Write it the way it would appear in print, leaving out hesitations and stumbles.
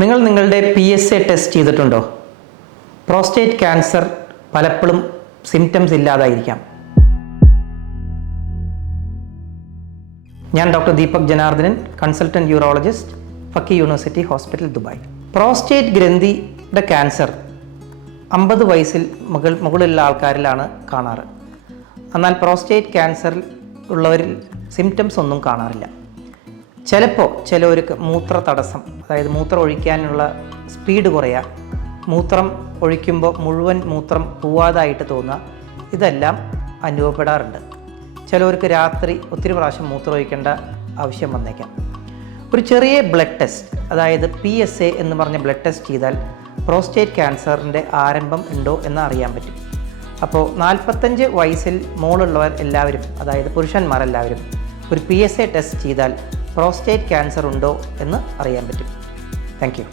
നിങ്ങൾ നിങ്ങളുടെ PSA test ചെയ്തിട്ടുണ്ടോ? പ്രോസ്റ്റേറ്റ് ക്യാൻസർ പലപ്പോഴും സിംറ്റംസ് ഇല്ലാതായിരിക്കാം. ഞാൻ doctor Deepak Janardhanan, consultant urologist, Fakeeh University Hospital, Dubai. Prostate ഗ്രന്ഥിയുടെ ക്യാൻസർ 50 വയസ്സിൽ മുകളിലുള്ള ആൾക്കാരിലാണ് കാണാറ്. എന്നാൽ പ്രോസ്റ്റേറ്റ് ക്യാൻസർ ഉള്ളവരിൽ സിംറ്റംസ് ഒന്നും കാണാറില്ല. ചിലപ്പോൾ ചിലവർക്ക് മൂത്ര തടസ്സം, അതായത് മൂത്രം ഒഴിക്കാനുള്ള സ്പീഡ് കുറയുക, മൂത്രം ഒഴിക്കുമ്പോൾ മുഴുവൻ മൂത്രം പോവാതായിട്ട് തോന്നുക, ഇതെല്ലാം അനുഭവപ്പെടാറുണ്ട്. ചിലവർക്ക് രാത്രി ഒത്തിരി പ്രാവശ്യം മൂത്രം ഒഴിക്കേണ്ട ആവശ്യം വന്നേക്കാം. ഒരു ചെറിയ ബ്ലഡ് ടെസ്റ്റ്, അതായത് PSA എന്ന് പറഞ്ഞ ബ്ലഡ് ടെസ്റ്റ് ചെയ്താൽ പ്രോസ്റ്റേറ്റ് ക്യാൻസറിൻ്റെ ആരംഭം ഉണ്ടോ എന്ന് അറിയാൻ പറ്റും. അപ്പോൾ 45 വയസ്സിൽ മുകളിലുള്ളവർ എല്ലാവരും, അതായത് പുരുഷന്മാരെല്ലാവരും ഒരു PSA ടെസ്റ്റ് ചെയ്താൽ പ്രോസ്റ്റേറ്റ് ക്യാൻസർ ഉണ്ടോ എന്ന് അറിയാൻ പറ്റും. Thank you.